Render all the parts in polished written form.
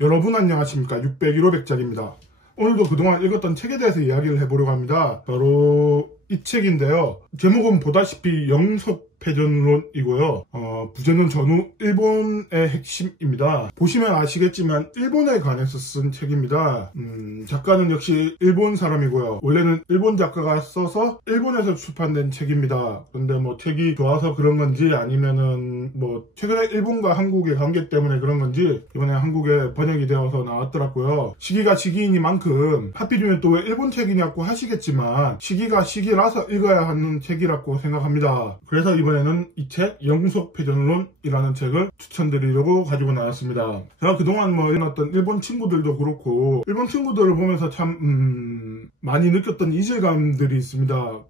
여러분 안녕하십니까. 601호 백작입니다. 오늘도 그동안 읽었던 책에 대해서 이야기를 해보려고 합니다. 바로 이 책인데요. 제목은 보다시피 영속패전론이고요. 부제는 전후 일본의 핵심입니다. 보시면 아시겠지만 일본에 관해서 쓴 책입니다. 작가는 역시 일본 사람이고요. 원래는 일본 작가가 써서 일본에서 출판된 책입니다. 근데 뭐 책이 좋아서 그런 건지 아니면은 뭐 최근에 일본과 한국의 관계 때문에 그런 건지 이번에 한국에 번역이 되어서 나왔더라고요. 시기가 시기이니만큼 하필이면 또 왜 일본 책이냐고 하시겠지만 시기가 시기라서 읽어야 하는 책이라고 생각합니다. 그래서 이번에는 이 책 영속패전론이라는 책을 추천드리려고 가지고 나왔습니다. 제가 그동안 뭐 어떤 일본 친구들도 그렇고 일본 친구들을 보면서 참 많이 느꼈던 이질감들이 있습니다.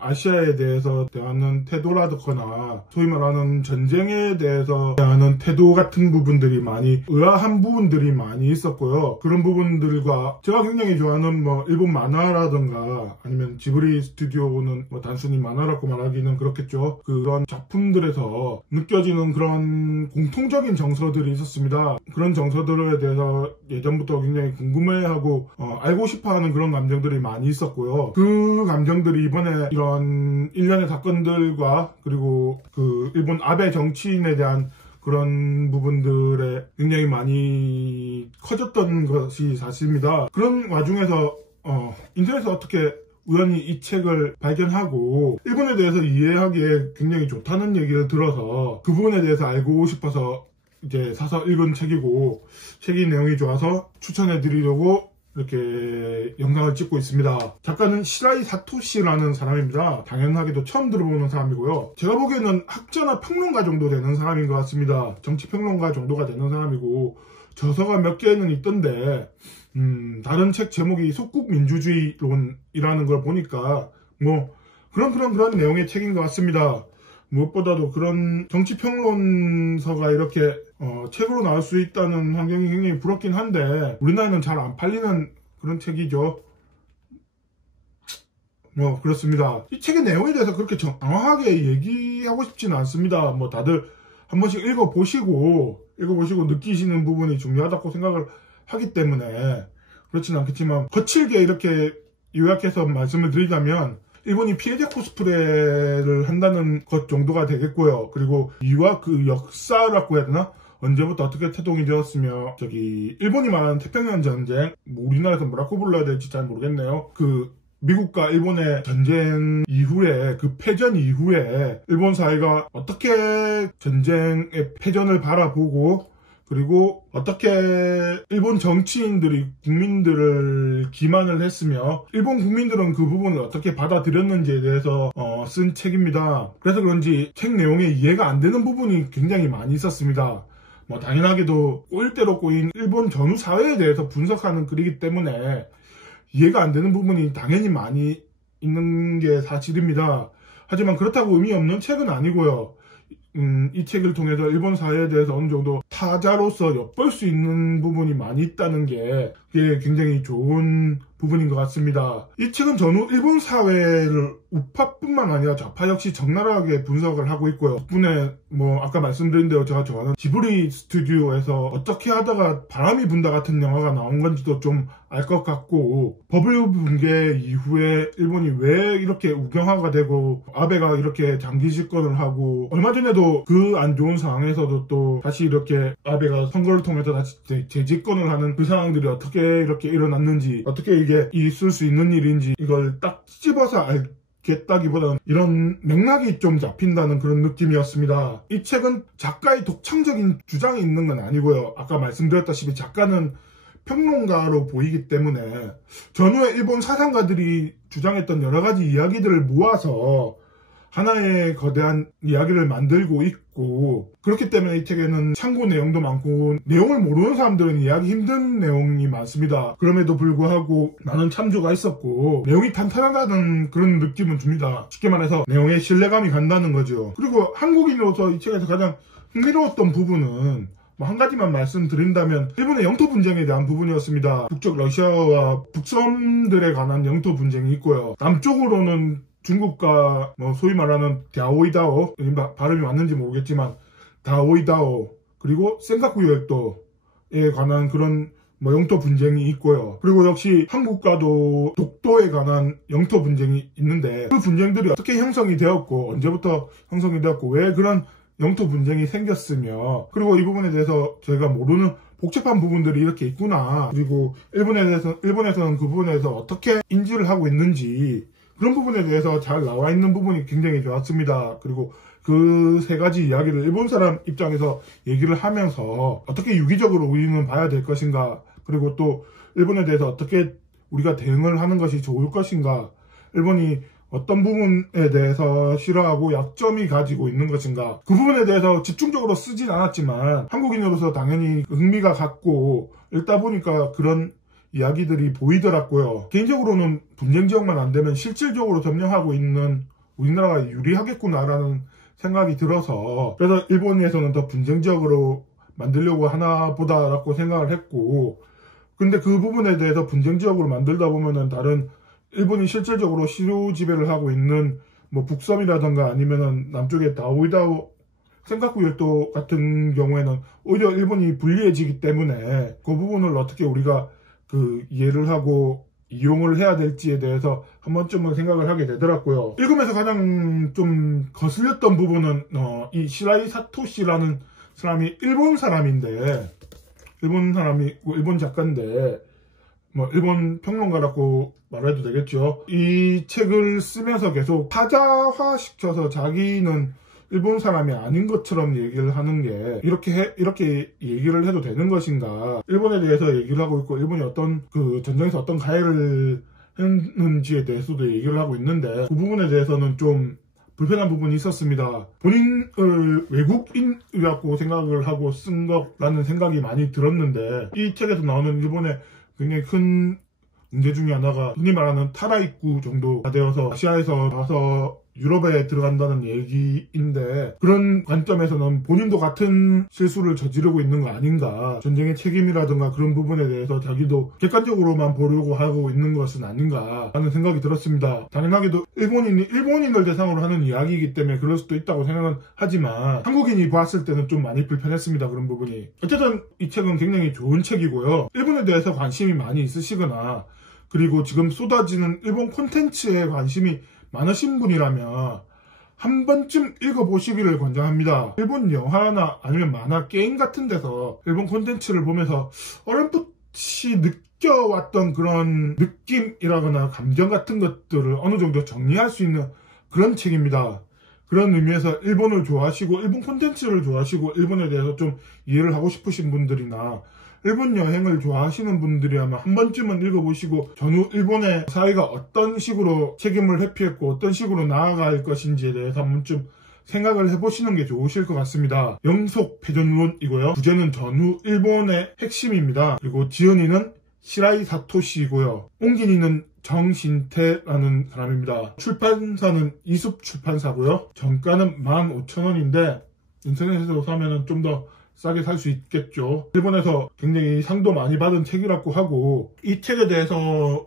아시아에 대해서 대하는 태도라거나 소위 말하는 전쟁에 대해서 대하는 태도 같은 부분들이 많이 의아한 부분들이 많이 있었고요. 그런 부분들과 제가 굉장히 좋아하는 뭐 일본 만화라든가 아니면 지브리 스튜디오는 뭐 단순히 만화라고 말하기는 그렇겠죠. 그런 작품들에서 느껴지는 그런 공통적인 정서들이 있었습니다. 그런 정서들에 대해서 예전부터 굉장히 궁금해하고 알고 싶어하는 그런 감정들이 많이 있었고요. 그 감정들이 이번에 이런 일련의 사건들과 그리고 그 일본 아베 정치인에 대한 그런 부분들에 굉장히 많이 커졌던 것이 사실입니다. 그런 와중에서 인터넷에서 어떻게 우연히 이 책을 발견하고 일본에 대해서 이해하기에 굉장히 좋다는 얘기를 들어서 그 부분에 대해서 알고 싶어서 이제 사서 읽은 책이고 책이 내용이 좋아서 추천해 드리려고 이렇게 영상을 찍고 있습니다. 작가는 시라이 사토시라는 사람입니다. 당연하게도 처음 들어보는 사람이고요. 제가 보기에는 학자나 평론가 정도 되는 사람인 것 같습니다. 정치평론가 정도가 되는 사람이고 저서가 몇 개는 있던데 다른 책 제목이 속국민주주의론이라는 걸 보니까 뭐 그런 내용의 책인 것 같습니다. 무엇보다도 그런 정치평론서가 이렇게 책으로 나올 수 있다는 환경이 굉장히 부럽긴 한데 우리나라는 잘 안 팔리는 그런 책이죠. 뭐 그렇습니다. 이 책의 내용에 대해서 그렇게 정확하게 얘기하고 싶지는 않습니다. 뭐 다들 한 번씩 읽어보시고 느끼시는 부분이 중요하다고 생각을 하기 때문에 그렇지는 않겠지만 거칠게 이렇게 요약해서 말씀을 드리자면 일본이 피해자 코스프레를 한다는 것 정도가 되겠고요. 그리고 이와 그 역사라고 해야 되나? 언제부터 어떻게 태동이 되었으며 일본이 말하는 태평양 전쟁, 뭐 우리나라에서 뭐라고 불러야 될지 잘 모르겠네요. 그 미국과 일본의 전쟁 이후에 그 패전 이후에 일본 사회가 어떻게 전쟁의 패전을 바라보고 그리고 어떻게 일본 정치인들이 국민들을 기만을 했으며 일본 국민들은 그 부분을 어떻게 받아들였는지에 대해서 쓴 책입니다. 그래서 그런지 책 내용에 이해가 안 되는 부분이 굉장히 많이 있었습니다. 뭐 당연하게도 꼬일 대로 꼬인 일본 전후 사회에 대해서 분석하는 글이기 때문에 이해가 안 되는 부분이 당연히 많이 있는 게 사실입니다. 하지만 그렇다고 의미 없는 책은 아니고요. 이 책을 통해서 일본 사회에 대해서 어느 정도 타자로서 엿볼 수 있는 부분이 많이 있다는 게 그게 굉장히 좋은 부분인 것 같습니다. 이 책은 전후 일본 사회를 우파뿐만 아니라 좌파 역시 적나라하게 분석을 하고 있고요. 덕분에 뭐 아까 말씀드린 대로 제가 좋아하는 지브리 스튜디오에서 어떻게 하다가 바람이 분다 같은 영화가 나온 건지도 좀 알 것 같고 버블 붕괴 이후에 일본이 왜 이렇게 우경화가 되고 아베가 이렇게 장기 집권을 하고 얼마 전에도 그 안 좋은 상황에서도 또 다시 이렇게 아베가 선거를 통해서 다시 재집권을 하는 그 상황들이 어떻게 이렇게 일어났는지 어떻게 이게 있을 수 있는 일인지 이걸 딱 찝어서 겠다기보다는 이런 맥락이 좀 잡힌다는 그런 느낌이었습니다. 이 책은 작가의 독창적인 주장이 있는 건 아니고요. 아까 말씀드렸다시피 작가는 평론가로 보이기 때문에 전후에 일본 사상가들이 주장했던 여러 가지 이야기들을 모아서 하나의 거대한 이야기를 만들고 있고 그렇기 때문에 이 책에는 참고 내용도 많고 내용을 모르는 사람들은 이해하기 힘든 내용이 많습니다. 그럼에도 불구하고 많은 참조가 있었고 내용이 탄탄하다는 그런 느낌은 줍니다. 쉽게 말해서 내용에 신뢰감이 간다는 거죠. 그리고 한국인으로서 이 책에서 가장 흥미로웠던 부분은 뭐 한 가지만 말씀드린다면 일본의 영토 분쟁에 대한 부분이었습니다. 북쪽 러시아와 북섬들에 관한 영토 분쟁이 있고요. 남쪽으로는 중국과 뭐 소위 말하는 갸오이다오 발음이 맞는지 모르겠지만 다오이다오 그리고 센카쿠 열도에 관한 그런 영토 분쟁이 있고요. 그리고 역시 한국과도 독도에 관한 영토 분쟁이 있는데 그 분쟁들이 어떻게 형성이 되었고 언제부터 형성이 되었고 왜 그런 영토 분쟁이 생겼으며 그리고 이 부분에 대해서 저희가 모르는 복잡한 부분들이 이렇게 있구나. 그리고 일본에서는 그 부분에 대해서 어떻게 인지를 하고 있는지 그런 부분에 대해서 잘 나와 있는 부분이 굉장히 좋았습니다. 그리고 그 세 가지 이야기를 일본 사람 입장에서 얘기를 하면서 어떻게 유기적으로 우리는 봐야 될 것인가 그리고 또 일본에 대해서 어떻게 우리가 대응을 하는 것이 좋을 것인가 일본이 어떤 부분에 대해서 싫어하고 약점이 가지고 있는 것인가 그 부분에 대해서 집중적으로 쓰진 않았지만 한국인으로서 당연히 흥미가 갔고 읽다 보니까 그런 이야기들이 보이더라고요. 개인적으로는 분쟁 지역만 안 되면 실질적으로 점령하고 있는 우리나라가 유리하겠구나라는 생각이 들어서 그래서 일본에서는 더 분쟁 지역으로 만들려고 하나 보다라고 생각을 했고 근데 그 부분에 대해서 분쟁 지역으로 만들다 보면은 다른 일본이 실질적으로 시루 지배를 하고 있는 북섬이라던가 아니면은 남쪽의 다오이다오 센카쿠 열도 같은 경우에는 오히려 일본이 불리해지기 때문에 그 부분을 어떻게 우리가 이해를 하고 이용을 해야 될지에 대해서 한 번쯤은 생각을 하게 되더라고요. 읽으면서 가장 좀 거슬렸던 부분은 이 시라이 사토시라는 사람이 일본 사람인데 일본 작가인데 일본 평론가라고 말해도 되겠죠. 이 책을 쓰면서 계속 타자화 시켜서 자기는 일본 사람이 아닌 것처럼 얘기를 하는 게 이렇게 얘기를 해도 되는 것인가. 일본에 대해서 얘기를 하고 있고 일본이 어떤 전쟁에서 어떤 가해를 했는지에 대해서도 얘기를 하고 있는데 그 부분에 대해서는 좀 불편한 부분이 있었습니다. 본인을 외국인이라고 생각을 하고 쓴 거라는 생각이 많이 들었는데 이 책에서 나오는 일본의 굉장히 큰 문제 중에 하나가 흔히 말하는 타라입구 정도가 되어서 아시아에서 나와서 유럽에 들어간다는 얘기인데 그런 관점에서는 본인도 같은 실수를 저지르고 있는 거 아닌가 전쟁의 책임이라든가 그런 부분에 대해서 자기도 객관적으로만 보려고 하고 있는 것은 아닌가 하는 생각이 들었습니다. 당연하게도 일본인을 대상으로 하는 이야기이기 때문에 그럴 수도 있다고 생각은 하지만 한국인이 봤을 때는 좀 많이 불편했습니다. 그런 부분이. 어쨌든 이 책은 굉장히 좋은 책이고요. 일본에 대해서 관심이 많이 있으시거나 그리고 지금 쏟아지는 일본 콘텐츠에 관심이 많으신 분이라면 한 번쯤 읽어보시기를 권장합니다. 일본 영화나 아니면 만화, 게임 같은 데서 일본 콘텐츠를 보면서 어렴풋이 느껴왔던 그런 느낌이라거나 감정 같은 것들을 어느 정도 정리할 수 있는 그런 책입니다. 그런 의미에서 일본을 좋아하시고 일본 콘텐츠를 좋아하시고 일본에 대해서 좀 이해를 하고 싶으신 분들이나 일본 여행을 좋아하시는 분들이라면 한 번쯤은 읽어보시고 전후 일본의 사회가 어떤 식으로 책임을 회피했고 어떤 식으로 나아갈 것인지에 대해서 한 번쯤 생각을 해보시는 게 좋으실 것 같습니다. 영속패전론이고요. 주제는 전후 일본의 핵심입니다. 그리고 지은이는 시라이 사토시이고요. 옹긴이는 정신태라는 사람입니다. 출판사는 이숲 출판사고요. 정가는 15,000원인데 인터넷에서 사면은 좀 더 싸게 살 수 있겠죠. 일본에서 굉장히 상도 많이 받은 책이라고 하고 이 책에 대해서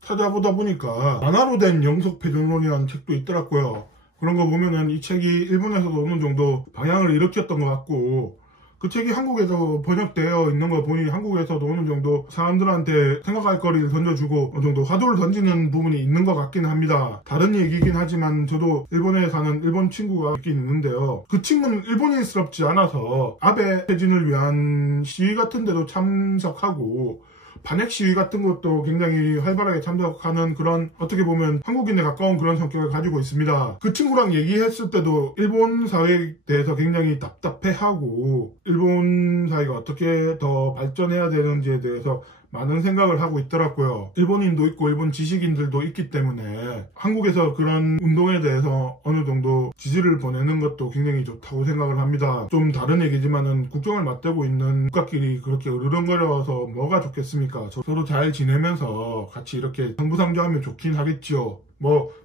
찾아보다 보니까 만화로 된 영속패전론이라는 책도 있더라고요. 그런 거 보면은 이 책이 일본에서도 어느 정도 방향을 일으켰던 것 같고 그 책이 한국에서 번역되어 있는 거 보니 한국에서도 어느 정도 사람들한테 생각할 거리를 던져주고 어느 정도 화두를 던지는 부분이 있는 것 같긴 합니다. 다른 얘기긴 하지만 저도 일본에 사는 일본 친구가 있긴 있는데요. 그 친구는 일본인스럽지 않아서 아베 퇴진을 위한 시위 같은 데도 참석하고 반핵 시위 같은 것도 굉장히 활발하게 참석하는 그런 어떻게 보면 한국인에 가까운 그런 성격을 가지고 있습니다. 그 친구랑 얘기했을 때도 일본 사회에 대해서 굉장히 답답해하고 일본 사회가 어떻게 더 발전해야 되는지에 대해서 많은 생각을 하고 있더라고요. 일본인도 있고 일본 지식인들도 있기 때문에 한국에서 그런 운동에 대해서 어느 정도 지지를 보내는 것도 굉장히 좋다고 생각을 합니다. 좀 다른 얘기지만은 국경을 맞대고 있는 국가끼리 그렇게 으르렁거려서 뭐가 좋겠습니까? 서로 잘 지내면서 같이 이렇게 상부상조하면 좋긴 하겠지요.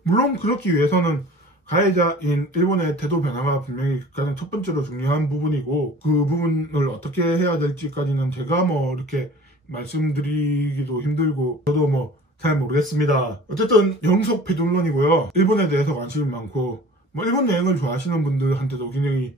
물론 그렇기 위해서는 가해자인 일본의 태도 변화가 분명히 가장 첫 번째로 중요한 부분이고 그 부분을 어떻게 해야 될지까지는 제가 이렇게 말씀드리기도 힘들고 저도 잘 모르겠습니다. 어쨌든 영속패전론이고요. 일본에 대해서 관심이 많고 일본 여행을 좋아하시는 분들한테도 굉장히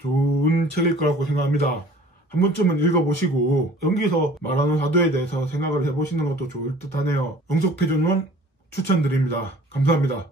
좋은 책일 거라고 생각합니다. 한 번쯤은 읽어보시고 여기서 말하는 화두에 대해서 생각을 해보시는 것도 좋을 듯 하네요. 영속패전론 추천드립니다. 감사합니다.